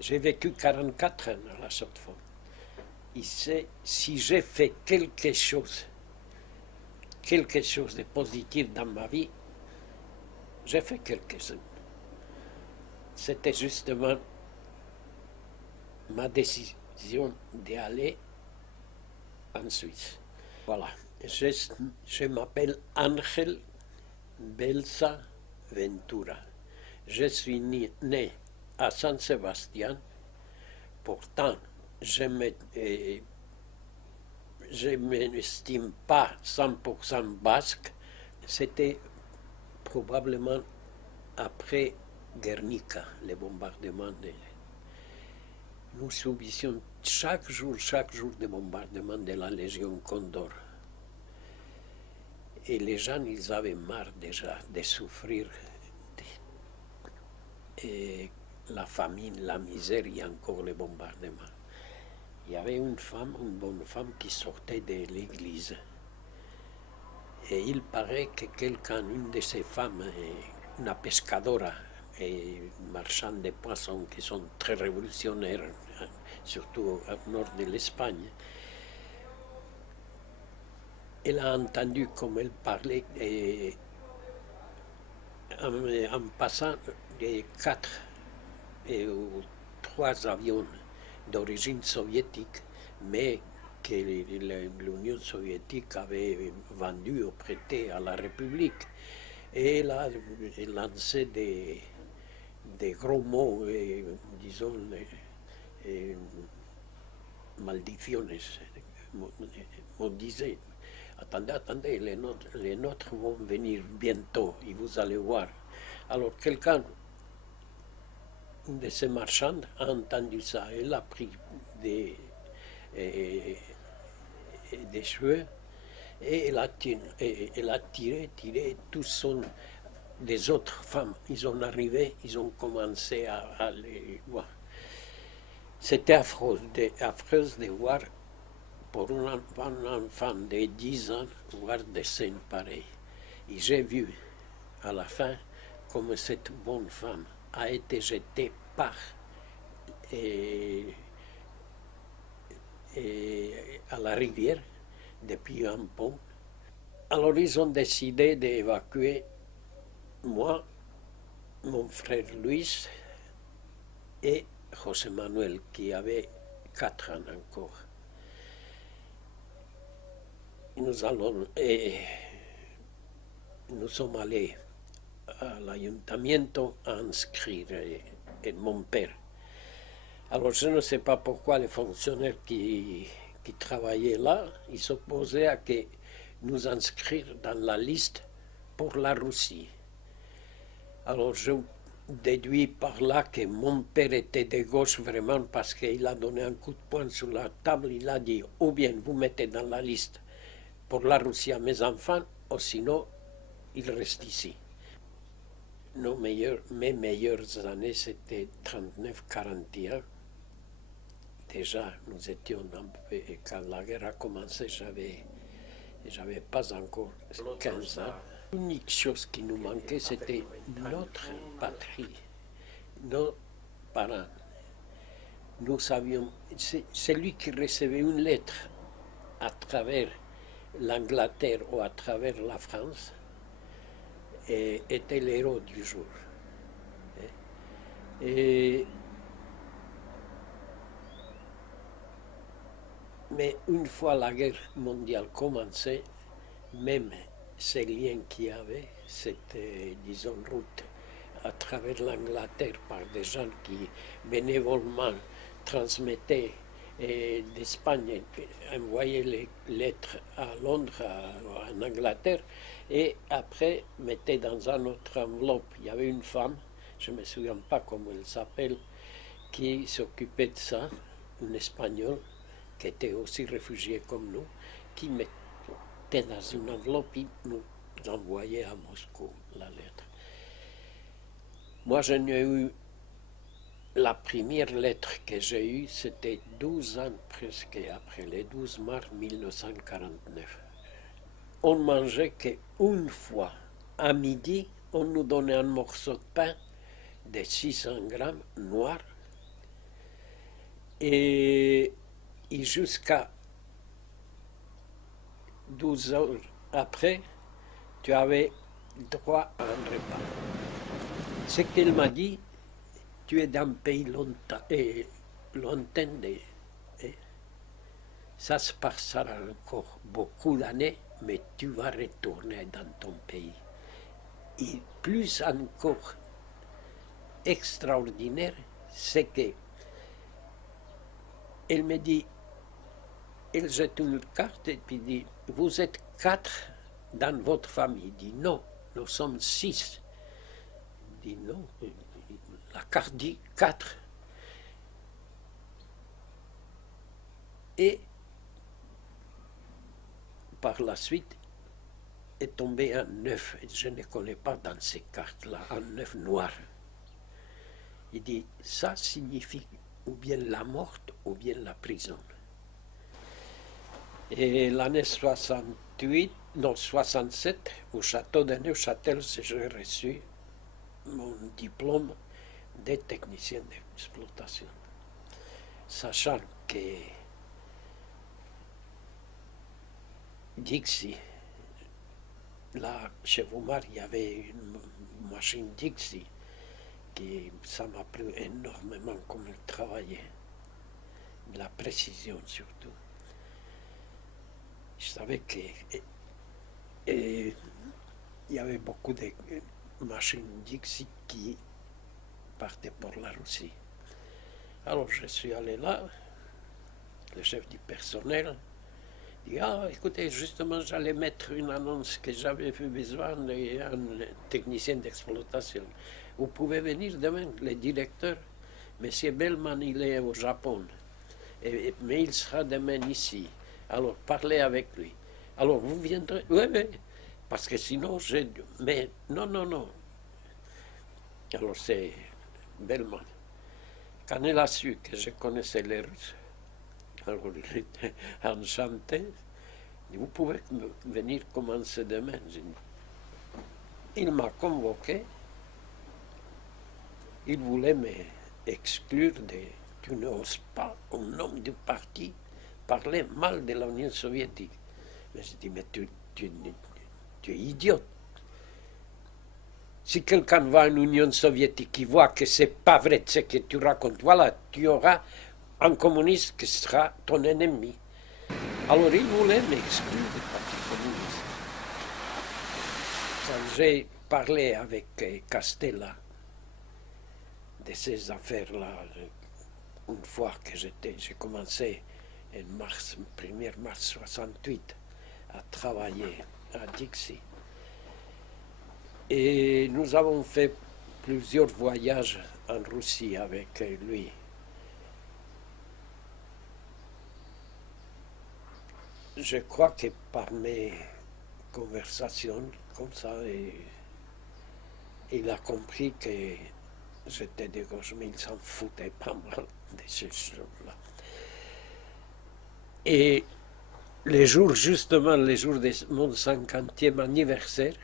J'ai vécu 44 ans à la Chaux-de-Fonds. Si j'ai fait quelque chose de positif dans ma vie, j'ai fait quelque-chose. C'était justement ma décision d'aller en Suisse. Voilà. Je m'appelle Ángel Belsa Ventura. Je suis né à San Sébastien. Pourtant, je ne m'estime pas 100% basque. C'était probablement après Guernica, les bombardements. Nous subissions chaque jour des bombardements de la Légion Condor. Et les gens, ils avaient marre déjà de souffrir et la famine, la misère et encore les bombardements. Il y avait une bonne femme qui sortait de l'église. Et il paraît que une de ces femmes, une pescadora et marchand de poissons qui sont très révolutionnaires, surtout au nord de l'Espagne, elle a entendu comme elle parlait en passant des 4 ou 3 avions d'origine soviétique, mais que l'Union soviétique avait vendu ou prêté à la République. Et elle a lancé des gros mots, disons, maldiciones. On disait, attendez, les nôtres vont venir bientôt, et vous allez voir. Alors quelqu'un, de ces marchands, a entendu ça. Elle a pris des cheveux et elle a tiré tous des autres femmes. Ils sont arrivés, ils ont commencé à les voir. C'était affreux de voir, pour un enfant de 10 ans, voir des scènes pareilles. Et j'ai vu, à la fin, comme cette bonne femme a été jetée à la rivière depuis un pont. Alors ils ont décidé d'évacuer moi, mon frère Luis et José Manuel, qui avait 4 ans encore. Nous sommes allés à l'ayuntamiento à inscrire mon père. Alors je ne sais pas pourquoi les fonctionnaires qui travaillaient là, ils s'opposaient à que nous inscrire dans la liste pour la Russie. Alors je déduis par là que mon père était de gauche vraiment parce qu'il a donné un coup de poing sur la table, il a dit ou bien vous mettez dans la liste pour la Russie à mes enfants, ou sinon ils restent ici. Mes meilleures années, c'était 39-41. Déjà, nous étions et quand la guerre a commencé, j'avais pas encore 15 ans. L'unique chose qui nous manquait, c'était notre patrie, nos parents. Nous savions, celui qui recevait une lettre à travers l'Angleterre ou à travers la France était l'héros du jour. Mais une fois la guerre mondiale commençait, même ces liens qu'il y avait, cette, disons, route à travers l'Angleterre par des gens qui bénévolement transmettaient d'Espagne, envoyaient les lettres à Londres, en Angleterre, et après mettaient dans une autre enveloppe. Il y avait une femme, je ne me souviens pas comment elle s'appelle, qui s'occupait de ça, une Espagnole, qui était aussi réfugiée comme nous, qui mettait dans une enveloppe et nous envoyait à Moscou la lettre. Moi, je n'ai eu la première lettre que j'ai eue, c'était 12 ans presque après, le 12 mars 1949. On mangeait qu'une fois à midi, on nous donnait un morceau de pain de 600 grammes noir Et jusqu'à 12 heures après, tu avais droit à un repas. Ce qu'elle m'a dit, tu es dans un pays lointain, ça se passera encore beaucoup d'années, mais tu vas retourner dans ton pays. Et plus encore extraordinaire, c'est que elle me dit, elle jette une carte et puis dit, vous êtes 4 dans votre famille. Il dit, non, nous sommes 6. Il dit, non, la carte dit 4. Et par la suite, est tombé un 9. Je ne connais pas dans ces cartes-là, un 9 noir. Il dit, ça signifie ou bien la mort ou bien la prison. Et l'année 68, non 67, au château de Neuchâtel, j'ai reçu mon diplôme de technicien d'exploitation. Sachant que Dixie, là, chez Weimar, il y avait une machine Dixie, qui ça m'a plu énormément comme il travaillait, la précision surtout. Je savais qu'il y avait beaucoup de machines Dixie qui partaient pour la Russie. Alors je suis allé là, le chef du personnel dit, ah écoutez, justement j'allais mettre une annonce que j'avais besoin d'un technicien d'exploitation. Vous pouvez venir demain, le directeur, M. Bellman, il est au Japon, mais il sera demain ici. Alors parlez avec lui. Alors vous viendrez, oui, oui, parce que sinon mais non. Alors c'est Bellman. Quand il a su que je connaissais les Russes, alors il était enchanté. Vous pouvez venir commencer demain. Il m'a convoqué. Il voulait m'exclure tu n'oses pas, un homme du parti, parler mal de l'Union soviétique. Mais je dis, mais tu es idiot. Si quelqu'un va en Union soviétique qui voit que c'est pas vrai ce que tu racontes, voilà, tu auras un communiste qui sera ton ennemi. Alors il voulait m'exclure du Parti communiste. Quand j'ai parlé avec Castella de ces affaires-là, une fois que j'ai commencé en 1er mars 68 à travailler à Dixie, et nous avons fait plusieurs voyages en Russie avec lui. Je crois que par mes conversations comme ça, il a compris que j'étais de gauche, mais il s'en foutait pas mal de ces choses-là. Et justement, les jours de mon 50e anniversaire,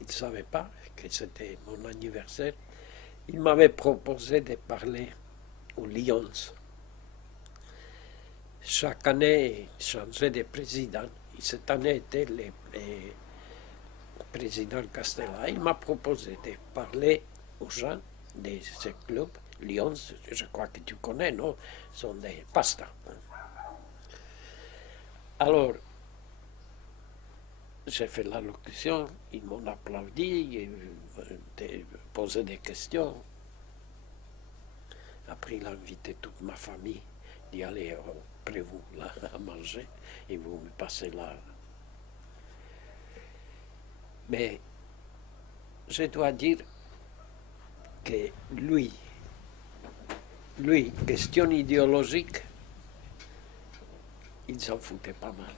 il ne savait pas que c'était mon anniversaire, il m'avait proposé de parler aux Lions. Chaque année, il changeait de président. Et cette année était le président Castella. Il m'a proposé de parler aux gens de ce club, Lions, je crois que tu connais, non? Sont des pastas. Alors, j'ai fait l'allocution, ils m'ont applaudi, posé des questions. Après, il a invité toute ma famille d'y aller après vous, là, à manger, et vous me passez là. Mais je dois dire que lui, question idéologique, il s'en foutait pas mal.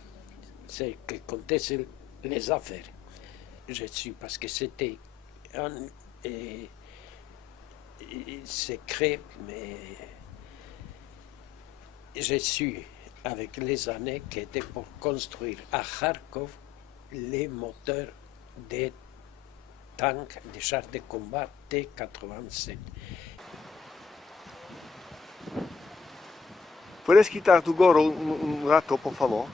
C'est que comptait sur les affaires. Je suis, parce que c'était un secret, mais j'ai su avec les années qu'il était pour construire à Kharkov les moteurs des tanks, des chars de combat T-87. ¿Puedes quitar tu gorro un rato, por favor?